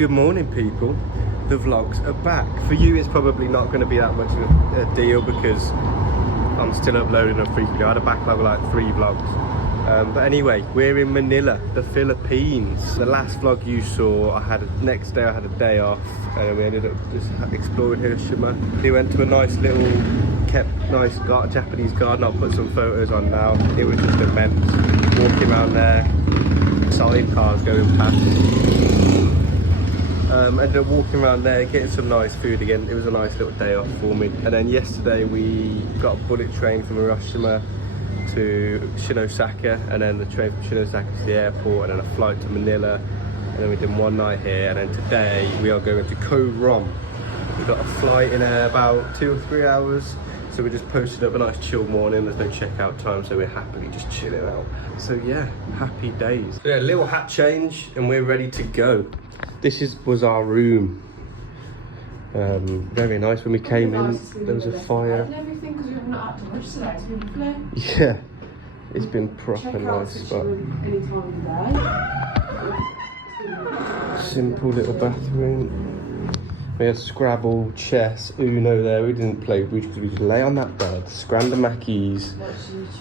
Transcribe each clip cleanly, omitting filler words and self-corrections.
Good morning, people. The vlogs are back. For you, it's probably not going to be that much of a deal because I'm still uploading them frequently. I had a backlog of like 3 vlogs. But anyway, we're in Manila, the Philippines. The last vlog you saw, next day I had a day off, and we ended up just exploring Hiroshima. We went to a nice little, nice Japanese garden. I'll put some photos on now. It was just immense. Walking around there, sidecars going past. Ended up walking around there, getting some nice food again. It was a nice little day off for me. And then yesterday we got a bullet train from Hiroshima to Shinosaka, and then the train from Shinosaka to the airport, and then a flight to Manila, and then we did one night here, and then today we are going to Coron. We've got a flight in about 2 or 3 hours, so we just posted up a nice chill morning. There's no checkout time, so we're happily just chilling out. So yeah, happy days. So yeah, little hat change and we're ready to go. This was our room. Very nice. When we came in, there was a fire. Everything because we have not had too much today. It's been lovely. Yeah, it's been proper nice spot. Any time of the day. Simple little bathroom. We had Scrabble, chess, Uno there. We didn't play because we just lay on that bed, scran the Mackies,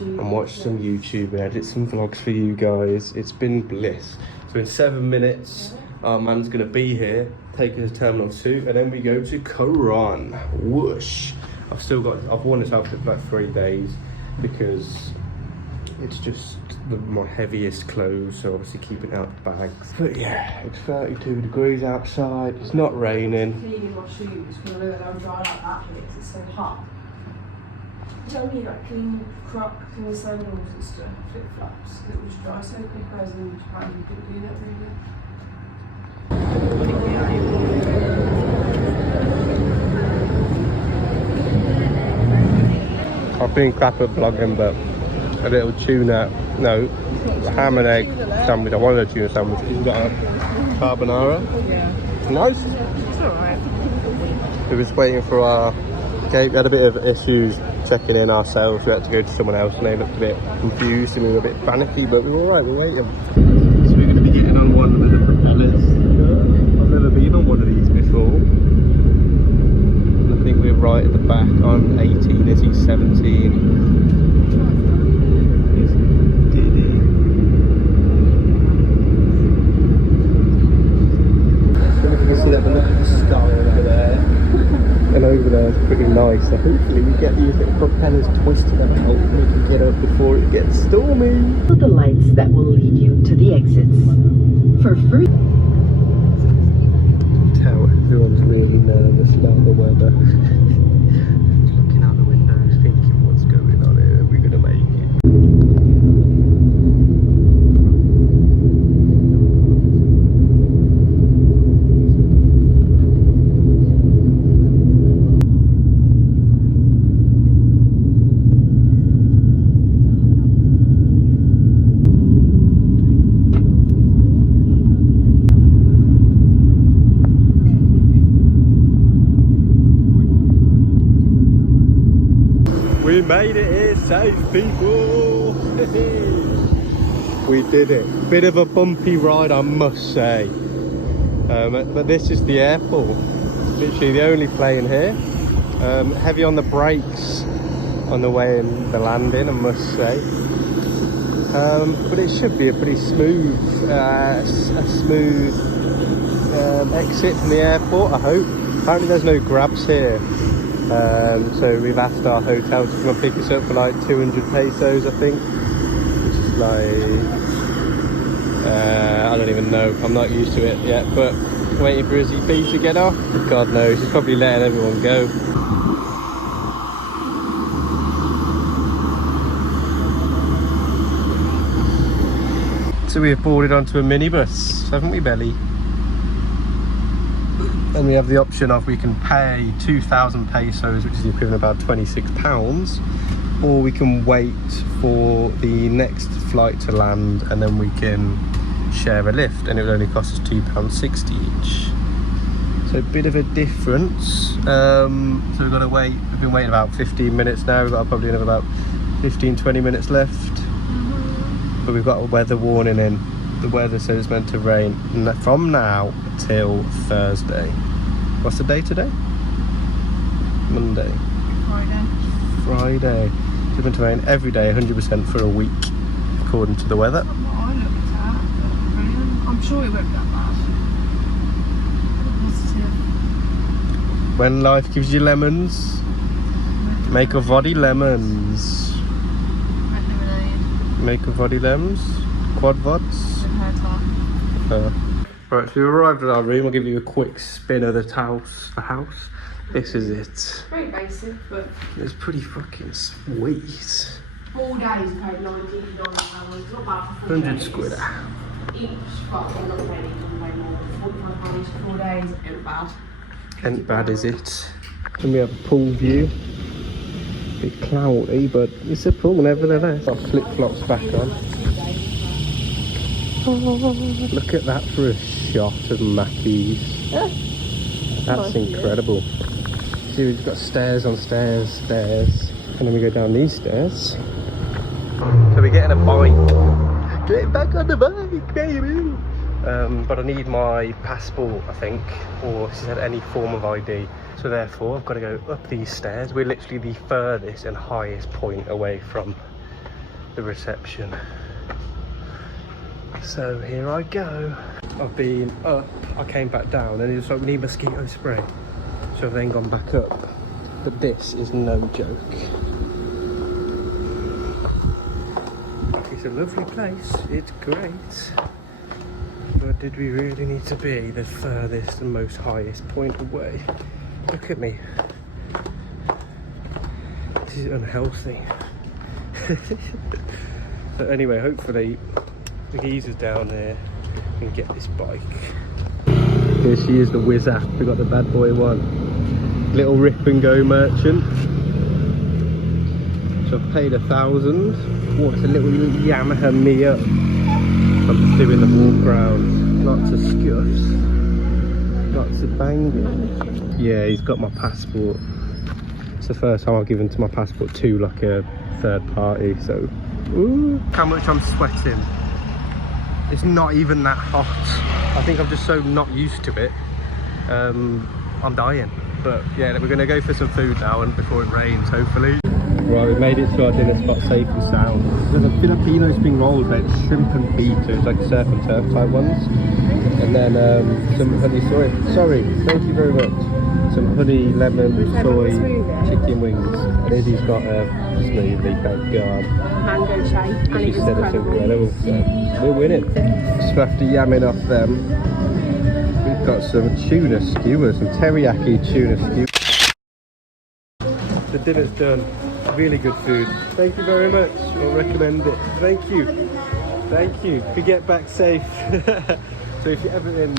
and watch some YouTube and edit some vlogs for you guys. It's been bliss. So in 7 minutes, our man's gonna be here, take us to Terminal 2, and then we go to Coron. Whoosh! I've worn this outfit for like 3 days because it's just my heaviest clothes, so obviously keeping out the bags. But yeah, it's 32 degrees outside, it's not raining. Cleaning my shoes because I know they'll dry like that because it's so hot. You don't need like clean Crocs and sandals and stuff, flip-flops, it will just dry so quick, whereas in Japan you couldn't do that really. I've been crap at vlogging, but a little tuna, no, ham and egg sandwich. I wanted a tuna sandwich. We've got a carbonara. Yeah. Nice. It's alright. We were just waiting for our gate. We had a bit of issues checking in ourselves. We had to go to someone else and they looked a bit confused and we were a bit panicky, but we were alright, we're waiting. So we're going to be getting on one with the propellers. I've never been on one of these before. I think we're right at the back on 18, is he 17? See that, but look at the sky over there. And over there is pretty nice, so hopefully we get these little propellers twisted out and we can get up before it gets stormy. The lights that will lead you to the exits. For further... Tell everyone's really nervous about the weather. Looking out the windows, thinking what's going on here, are we going to make it? We made it here safe, people! We did it. Bit of a bumpy ride, I must say. But this is the airport. Literally the only plane here. Heavy on the brakes on the way in the landing, I must say. But it should be a pretty smooth, exit from the airport, I hope. Apparently there's no grabs here. So we've asked our hotel to come and pick us up for like 200 pesos, I think, which is like, I don't even know, I'm not used to it yet, but waiting for Izzy B to get off, God knows, he's probably letting everyone go. So we have boarded onto a minibus, haven't we, Belly? And we have the option of we can pay 2,000 pesos, which is the equivalent of about £26, or we can wait for the next flight to land and then we can share a lift, and it would only cost us £2.60 each. So a bit of a difference. So we've got to wait. We've been waiting about 15 minutes now. We've got probably another about 15-20 minutes left. But we've got a weather warning in the weather says it's meant to rain from now till Thursday. What's the day today? Monday. Friday. It's meant to rain every day, 100% for a week, according to the weather. What I looked at, I'm sure it won't be that bad. Positive. When life gives you lemons, make a body lemons. Red lemonade. Make a body lemons. Quad vods. Right, so we've arrived at our room. I'll give you a quick spin of the house. This is it. Very basic, but It's pretty fucking sweet. 4 days paid £99. Not bad for 4 100 days. squid. Each, but I'm not paying way more. £45 each for 4 days, ain't bad. Ain't bad, is it? And we have a pool view. Bit cloudy, but it's a pool nevertheless. Got flip-flops back on. Oh, look at that for a shot of Mackey's. That's incredible. See, we've got stairs on stairs, and then we go down these stairs. So we're getting a bike. Getting back on the bike, baby! But I need my passport, I think, or she said any form of ID. So therefore, I've got to go up these stairs. We're literally the furthest and highest point away from the reception. So here I go. I've been up, I came back down, and it was like, we need mosquito spray. So I've then gone back up. But this is no joke. It's a lovely place, it's great. But did we really need to be the furthest and most highest point away? Look at me. This is unhealthy. So anyway, hopefully the geezer's down there and get this bike. Here she is, the Whiz app. We got the bad boy one. Little rip and go merchant. So I've paid 1,000. Oh, it's a little Yamaha Mia. I'm doing the walk around. Lots of scuffs. Lots of banging. Yeah, he's got my passport. It's the first time I've given to my passport to like a third party, so ooh. How much I'm sweating. It's not even that hot. I think I'm just so not used to it. I'm dying. But yeah, we're gonna go for some food now and before it rains, hopefully. Right, we've made it to our dinner spot safe and sound. There's a Filipino spring rolls, mate, shrimp and beef, so it's like surf and turf type ones. And then some honey soy. Sorry, thank you very much. Some honey, lemon, soy, chicken wings. And Izzy's got a smoothie, thank God. Mango shake, and She it was said it's incredible. incredible, so we're winning. Just after yamming off them, we've got some tuna skewers, some teriyaki tuna skewers. The dinner's done. Really good food. Thank you very much. I'll recommend it. Thank you. Thank you. We get back safe. So if you're ever in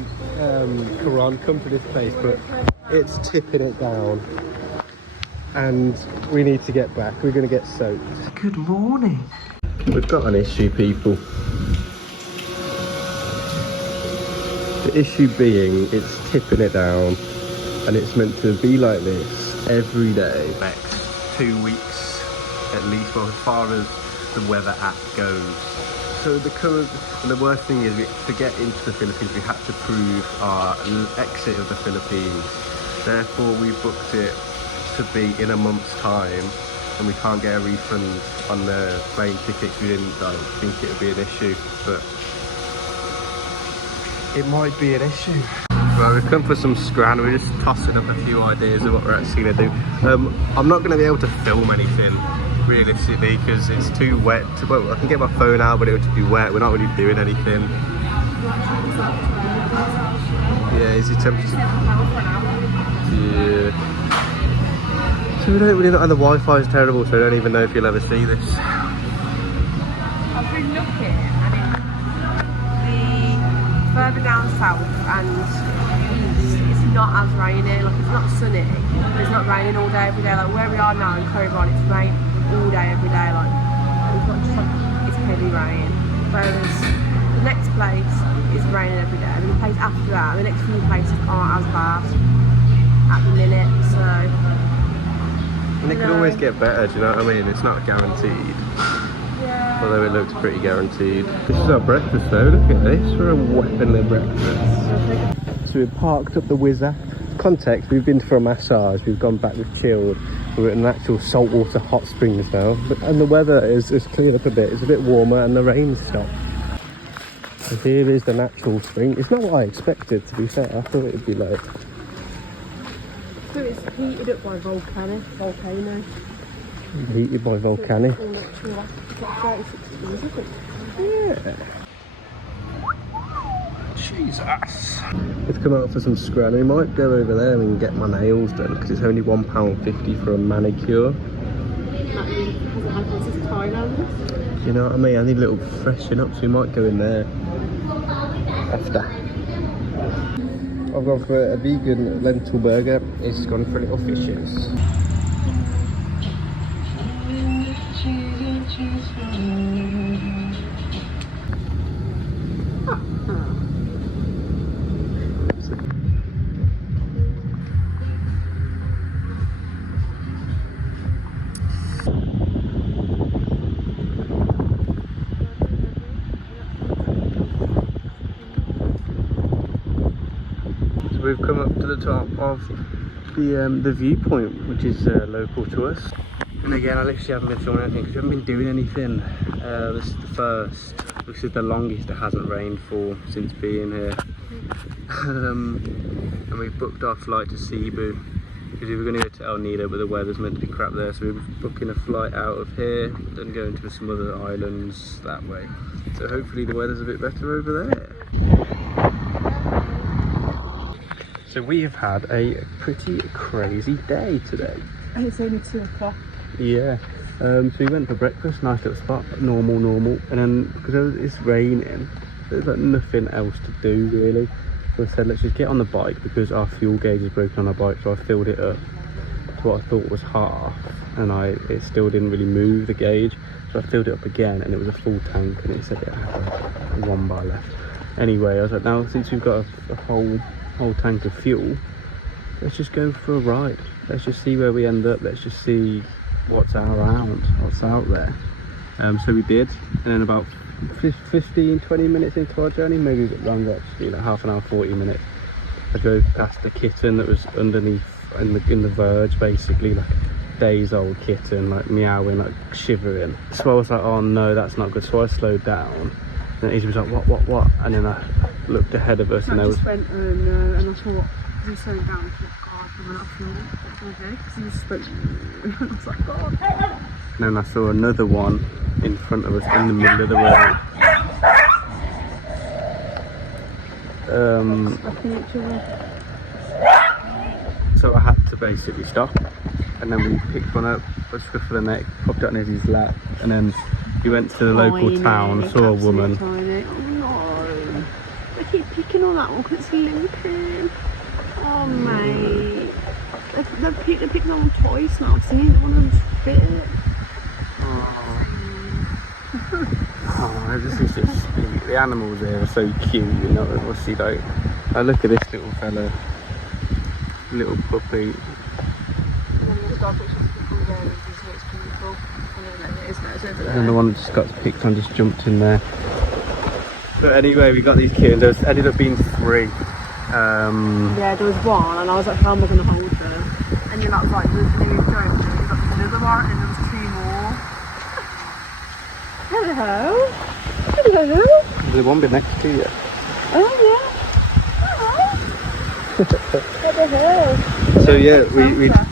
Coron, come to this place, but it's tipping it down. And we need to get back. We're going to get soaked. Good morning. We've got an issue, people. The issue being, it's tipping it down, and it's meant to be like this every day. Next 2 weeks, at least, well, as far as the weather app goes. So the current, and the worst thing is, to get into the Philippines, we had to prove our exit of the Philippines. Therefore, we booked it to be in a month's time, and we can't get a refund on the plane tickets. We didn't think it would be an issue, but it might be an issue. Right, we've come for some scran. We're just tossing up a few ideas of what we're actually going to do. I'm not going to be able to film anything realistically because it's too wet. Well, I can get my phone out, but it would just be wet. We're not really doing anything. Yeah, is it temperature? Yeah. So we don't really know, and the Wi-Fi is terrible, so I don't even know if you'll ever see this. I've been looking, and the further down south and it's not as rainy. Like, it's not sunny, but it's not raining all day every day. Like where we are now in Coron, it's rain all day every day. Like it's not just like it's heavy rain. Whereas the next place is raining every day, and the place after that, the next few places aren't as bad at the minute. So. And it can always get better, do you know what I mean? It's not guaranteed. Yeah. although it looks pretty guaranteed. This is our breakfast though, look at this, for a weaponly breakfast. So we parked up the Whizzer. Context, we've been for a massage, we've gone back, we've chilled. We're at an actual saltwater hot springs now, and the weather is cleared up a bit. It's a bit warmer and the rain's stopped. So here is the natural spring. It's not what I expected, to be fair. I thought it'd be like... So it's heated up by volcano. Heated by volcano. So it's all natural, like 36 degrees, isn't it? Yeah. Jesus. Let's come out for some scran. We might go over there and get my nails done because it's only £1.50 for a manicure. You know what I mean? I need a little freshen up, so we might go in there after. I've gone for a vegan lentil burger. It's gone for little fishes. We've come up to the top of the viewpoint, which is local to us. And again, I literally haven't been filming anything because we haven't been doing anything. This is the first. This is the longest it hasn't rained for since being here. And we've booked our flight to Cebu because we were going to go to El Nido, but the weather's meant to be crap there. So we're booking a flight out of here, then going to some other islands that way. So hopefully the weather's a bit better over there. So we have had a pretty crazy day today. And it's only 2 o'clock. Yeah. So we went for breakfast, nice little spot, normal. And then because it's raining, there's like nothing else to do really. So I said, let's just get on the bike because our fuel gauge is broken on our bike. So I filled it up to what I thought was half, and it still didn't really move the gauge. So I filled it up again, and it was a full tank, and it said it had like 1 bar left. Anyway, I was like, now since we've got a whole tank of fuel, let's just go for a ride. Let's just see where we end up. Let's just see what's around, what's out there. So we did, and then about 15-20 minutes into our journey, maybe a bit longer actually, like half an hour, 40 minutes, I drove past a kitten that was underneath in the verge, basically like a days old kitten, like meowing, like shivering. So I was like, oh no, that's not good. So I slowed down. And he was like, what? And then I looked ahead of us, and there was... went, oh no, and I thought, he slowed down, I thought, God, we're not feeling it, okay? Because he just went, and I was like, God. And then I saw another one in front of us in the middle of the road. So I had to basically stop, and then we picked one up, put scruff for the neck, popped it on his lap, and then we went to the local town, saw a woman. Tiny. Oh no, they keep picking on that one because it's limping. Oh mate, they're picking on twice now. I've seen one of them's bit. Oh, this is just sweet. The animals here are so cute, you know. We'll see, like, I look at this little fella, little puppy. And the one that just got picked on just jumped in there. But anyway, we got these kittens. There ended up being 3. Yeah, there was one, and I was like, how am I going to hold her? And then that was like, there's a new joke, and then we got another one, and there was 2 more. Hello. Hello. There's one bit next to you. Oh yeah. What the hell? So yeah,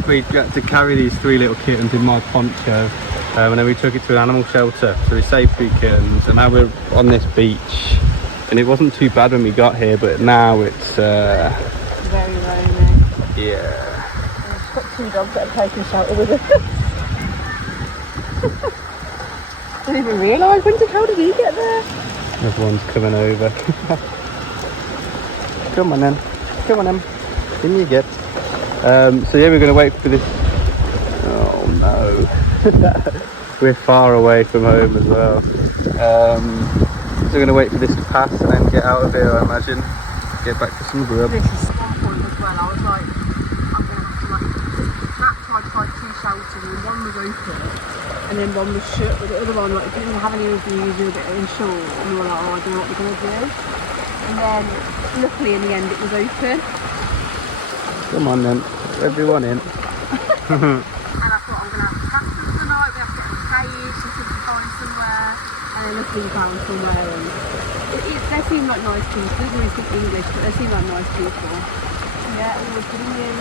we got to carry these 3 little kittens in my poncho, and then we took it to an animal shelter. So we saved 3 kittens, and now we're on this beach. And it wasn't too bad when we got here, but now it's very rainy. Yeah. I've got 2 dogs that are taking shelter with us. I didn't even realise. How did he get there? Everyone's coming over. Come on then. In you get. So yeah, we're going to wait for this. Oh no. We're far away from home as well. So we're going to wait for this to pass and then get out of here, I imagine. Get back to some grub. This is one point as well. I was like, I'm going to have to Matt tried like 2 shelters, and one was open and then one was shut, but the other one like didn't have any reviews, we were a bit unsure, and we were like, oh, I don't know what we're going to do. And then luckily in the end it was open. Come on then, everyone in. And I thought I'm going to have to practice for the night, we have to get a cage, so we could find somewhere. And then luckily we found somewhere, and they seem like nice people. They don't really speak English, but they seem like nice people. Yeah, we were pretty new.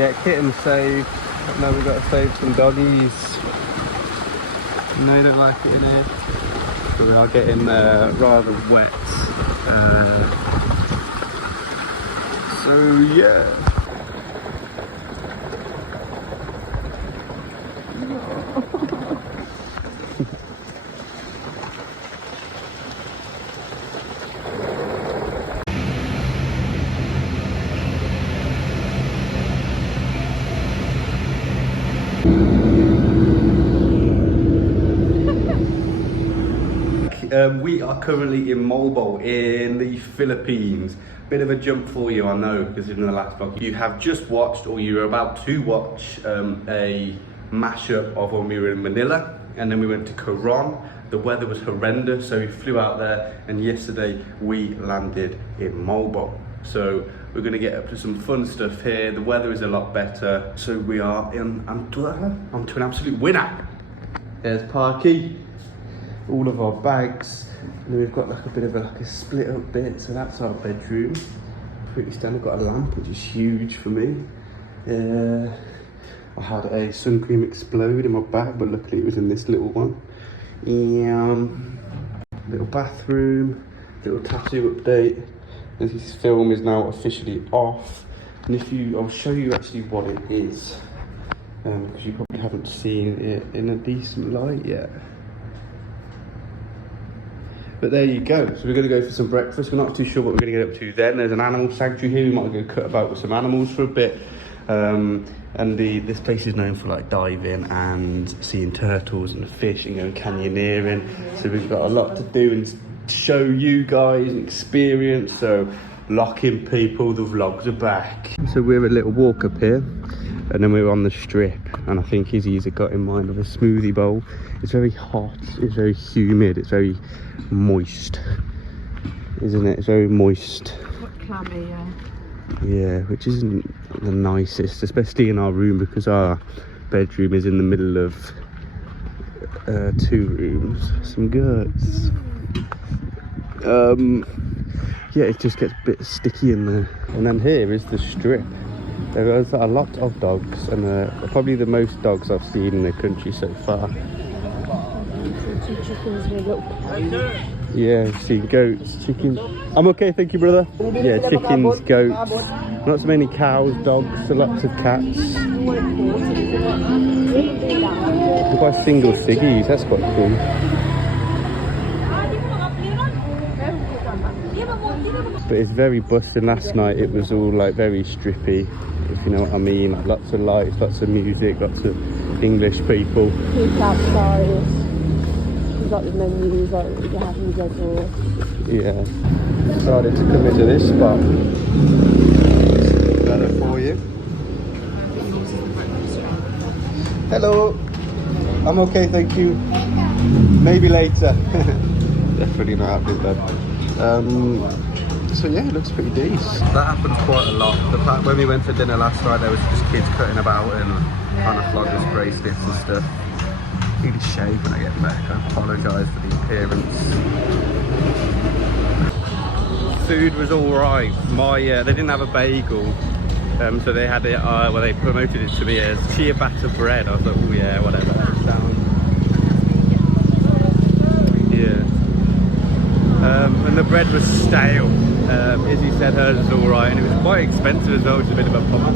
Yeah, kitten's saved. Now we've got to save some doggies. No, they don't like it in here. But we are getting rather wet. So yeah. We are currently in Moalboal in the Philippines. Bit of a jump for you, I know, because in the last vlog you have just watched, or you're about to watch, a mashup of when we were in Manila, and then we went to Coron. The weather was horrendous, so we flew out there, and yesterday we landed in Moalboal. So we're going to get up to some fun stuff here. The weather is a lot better, so we are in onto an absolute winner. There's Parky. All of our bags, and we've got like a bit of a split up bit, so that's our bedroom. Pretty standard. Got a lamp which is huge for me. I had a sun cream explode in my bag, but luckily it was in this little one. Little bathroom, little tattoo update. This film is now officially off, and I'll show you actually what it is, because you probably haven't seen it in a decent light yet. But there you go. So we're going to go for some breakfast. We're not too sure what we're going to get up to then. There's an animal sanctuary here. We might go cut about with some animals for a bit. And this place is known for like diving and seeing turtles and fish and going canyoneering. So we've got a lot to do and show you guys and experience. So lock in, people. The vlogs are back. So we're a little walk up here, and then we're on the strip, and I think Izzy's got in mind of a smoothie bowl. It's very hot, it's very humid, it's very moist, isn't it? It's very moist. Clammy, yeah. Yeah, which isn't the nicest, especially in our room, because our bedroom is in the middle of 2 rooms. Some guts. Yeah, it just gets a bit sticky in there. And then here is the strip. There's a lot of dogs, and probably the most dogs I've seen in the country so far. Yeah, I've seen goats, chickens. I'm okay, thank you, brother. Yeah, chickens, goats. Not so many cows, dogs, so lots of cats. We buy single ciggies, that's quite cool. But it's very busting. Last night it was all like very strippy, if you know what I mean. Like, lots of lights, lots of music, lots of English people. People outside. We've got the menus, like what you have in the door. Yeah. Decided to come into this spot. Better for you. Hello. I'm okay, thank you. Maybe later. Definitely not happening then. So yeah, it looks pretty decent. That happens quite a lot. The fact when we went for dinner last night, there was just kids cutting about and trying to flog us bracelets and stuff. I need to shave when I get back. I apologise for the appearance. Food was alright. They didn't have a bagel, so they had it. Well, they promoted it to me as chia batter bread. I was like, oh yeah, whatever. That sounds. Yeah. And the bread was stale. Izzy said hers was alright, and it was quite expensive as well, which is a bit of a bummer.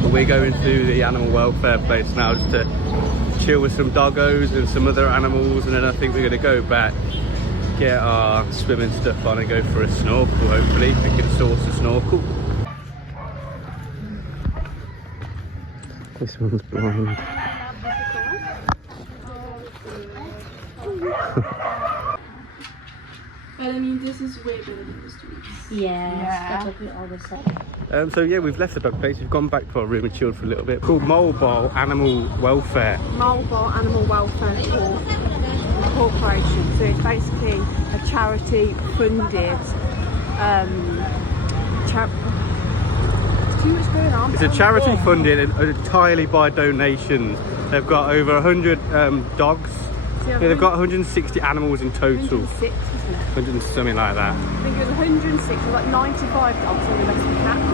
But we're going to the animal welfare place now just to chill with some doggos and some other animals, and then I think we're going to go back, get our swimming stuff on and go for a snorkel. Hopefully we can source a snorkel. This one's blind. But I mean, this is way better than the streets. Yeah. All the stuff. So yeah, we've left the dog place. We've gone back to our room and chilled for a little bit. Called Moalboal Animal Welfare. Moalboal Animal Welfare Corporation. So it's basically a charity funded. Too much going on. It's a charity funded entirely by donations. They've got over 100 dogs. Yeah, they've got 160 animals in total. 106, isn't it? 100 something like that. I think it was 106, like 95 dogs and the rest of cats.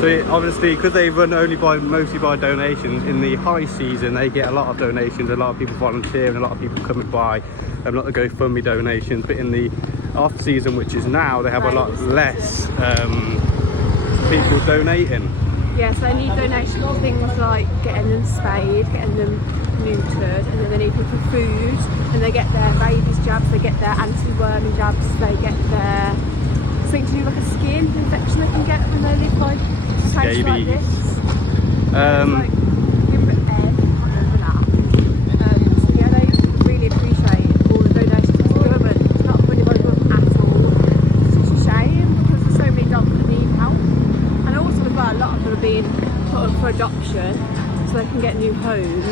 So obviously, because they run mostly by donations, in the high season they get a lot of donations, a lot of people volunteering, a lot of people coming by, a lot of GoFundMe donations. But in the off season, which is now, they have a lot less people donating. Yes, they need donations for things like getting them spayed, getting them neutered, and then they need people for food, and they get their rabies jabs, they get their anti-worming jabs, they get their something to do like a skin infection they can get when they live like places like this. Like, so yeah, they really appreciate all the donations to the government. It's not funded by the government at all. It's such a shame because there's so many dogs that need help, and also as well, a lot of them are being put up for adoption so they can get new homes.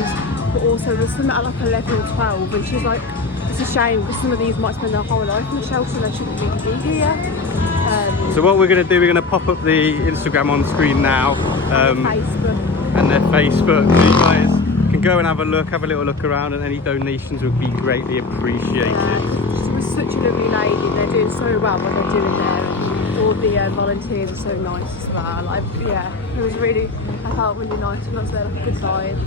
But also there's some at like 11 or 12, and she's like, it's a shame because some of these might spend their whole life in the shelter and they shouldn't really be here. So what we're going to do, we're going to pop up the Instagram on screen now, Facebook. and their Facebook, so you guys can go and have a little look around, and any donations would be greatly appreciated. She was such a lovely lady. They're doing so well what they're doing there. All the volunteers are so nice as well. Like, yeah, it was really, I felt really nice when I was there, like a good vibe.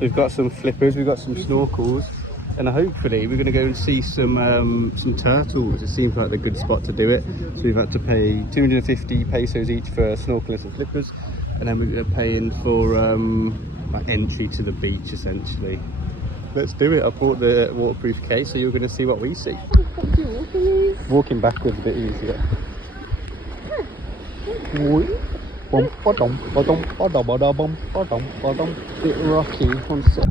We've got some flippers, we've got some snorkels, and hopefully we're going to go and see some turtles. It seems like a good spot to do it. So we've had to pay 250 pesos each for snorkel and some flippers, and then we're going to pay in for like entry to the beach essentially. Let's do it. I brought the waterproof case, so you're going to see what we see. Walking backwards a bit easier. Bit rocky, one sec.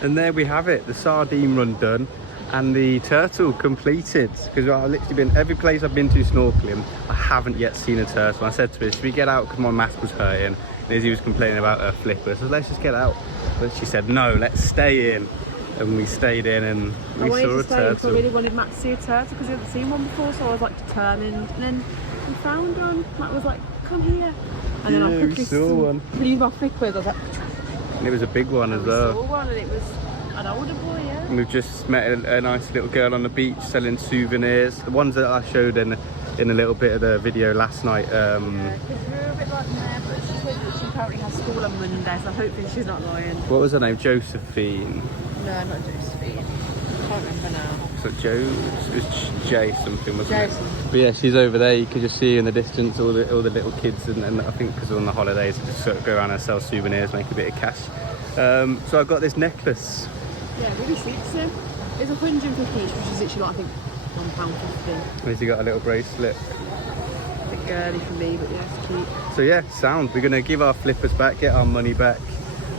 And there we have it, the sardine run done and the turtle completed. Because I've literally been, every place I've been to snorkeling, I haven't yet seen a turtle. I said to her, should we get out because my mask was hurting? And Izzy was complaining about her flipper, so let's just get out. But she said, no, let's stay in. And we stayed in and we saw a turtle. I really wanted Matt to see a turtle because he hadn't seen one before, so I was like determined. And then we found one. Matt was like, come here. And then I Yeah, we quickly saw one. used my flippers. I was like, And it was a big one as I well. saw one, and it was an older boy, yeah. And we've just met a nice little girl on the beach selling souvenirs. The ones that I showed in a little bit of the video last night. Yeah, because we were a bit like there, but she said that she apparently has school on Monday, so hopefully she's not lying. What was her name? Josephine. No, not Josephine. I can't remember now. So it was Jay something, wasn't Jason. it? But yeah, she's over there. You can just see in the distance all the little kids, and I think because on the holidays, they just sort of go around and sell souvenirs, make a bit of cash. So I got this necklace. Yeah, it really suits him. It's 150 each, which is literally like, I think £1.50. Has he got a little bracelet? A bit girly for me, but yeah, it's cute. So yeah, sound. We're gonna give our flippers back, get our money back,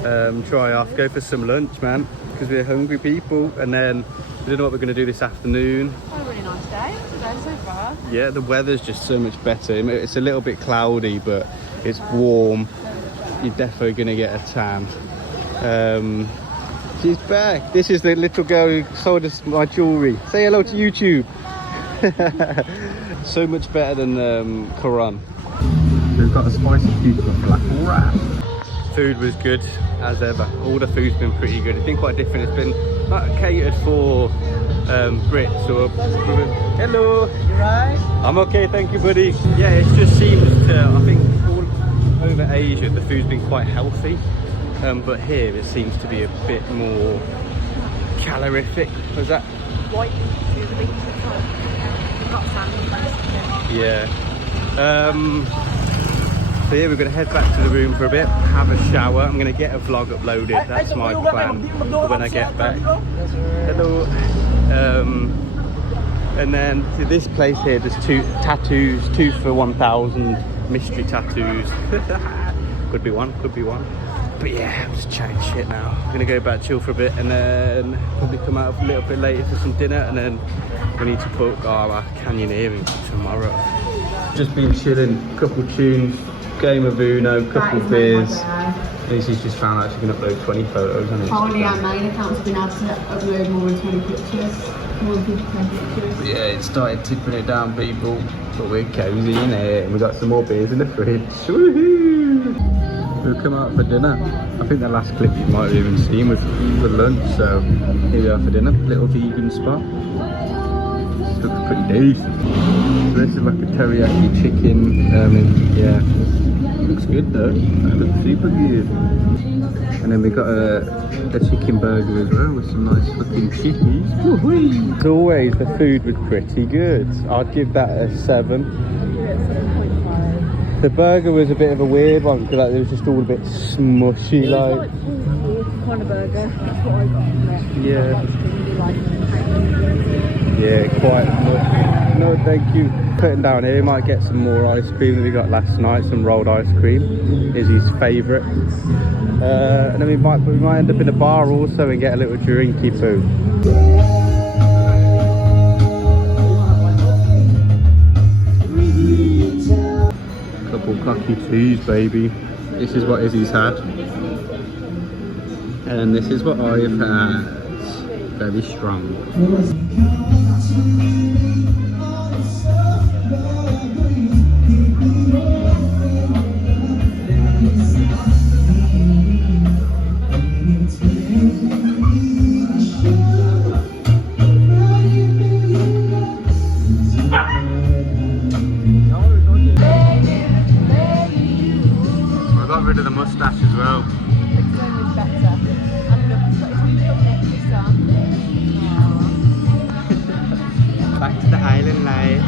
try off, go for some lunch, man, because we're hungry people, and then we don't know what we're gonna do this afternoon. Had a really nice day today so far. Yeah, the weather's just so much better. It's a little bit cloudy, but it's warm. You're definitely gonna get a tan. She's back. This is the little girl who sold us my jewellery. Say hello to YouTube. So much better than Coron. We've got a spicy cucumber black wrap. Food was good as ever. All the food's been pretty good. It's been quite different. It's been not catered for Brits or... Hello. You right? I'm okay, thank you, buddy. Yeah, it just seems to, I think all over Asia the food's been quite healthy. But here it seems to be a bit more calorific. Was that? White meat, the meat, we've got sand basically. Yeah. So yeah, we're going to head back to the room for a bit, have a shower. I'm going to get a vlog uploaded. That's my plan for when I get back. Hello. And then to this place here, there's 2 tattoos, 2 for 1,000 mystery tattoos. Could be one, could be one. But yeah, I'm just chatting shit now. I'm gonna go back, chill for a bit, and then probably come out a little bit later for some dinner, and then we need to book our canyoneering tomorrow. Just been chilling, couple tunes, game of Uno, couple beers. Lucy's just found out she can upload 20 photos on Instagram. Only our main account's been able to upload more than 20 pictures. More than 50 pictures. Yeah, it started tipping it down, people, but we're cozy in here, and we've got some more beers in the fridge. Woohoo! We'll come out for dinner. I think the last clip you might have even seen was for lunch, so here we are for dinner. Little vegan spot. This looks pretty decent. So this is like a teriyaki chicken. Yeah, looks good though. That looks super good. And then we got a chicken burger as well with some nice looking chickies. Woohoo! As always, the food was pretty good. I'd give that a 7. The burger was a bit of a weird one because like, it was just all a bit smushy, like. Kind of burger. That's what I got from it. Yeah. Yeah, quite much. No, thank you. Putting down here, we might get some more ice cream that we got last night. Some rolled ice cream is his favourite. And then we might end up in a bar also and get a little drinky poo. Couple cocky teas, baby. This is what Izzy's had, and this is what I have had. Very strong. Rid of the mustache as well. Looks so much better. And look, it's got his new little neck this time. Back to the island life.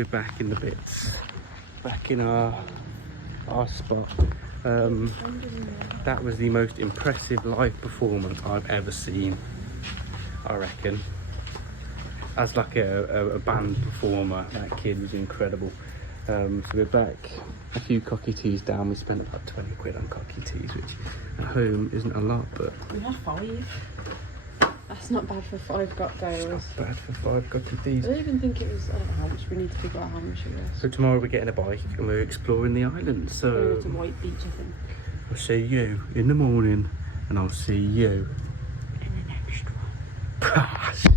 we're back in the bits, back in our spot. That was the most impressive live performance I've ever seen, I reckon. As like a band performer, that kid was incredible. So we're back a few cocky teas down. We spent about 20 quid on cocky teas, which at home isn't a lot, but We had 5. That's not bad for 5 cocktails. not bad for 5 cocky teas. I don't even think it was, I don't know how much, we need to figure out how much it was. So tomorrow we're getting a bike and we're exploring the island. Going So to White Beach, I think. I'll see you in the morning and I'll see you In the next one.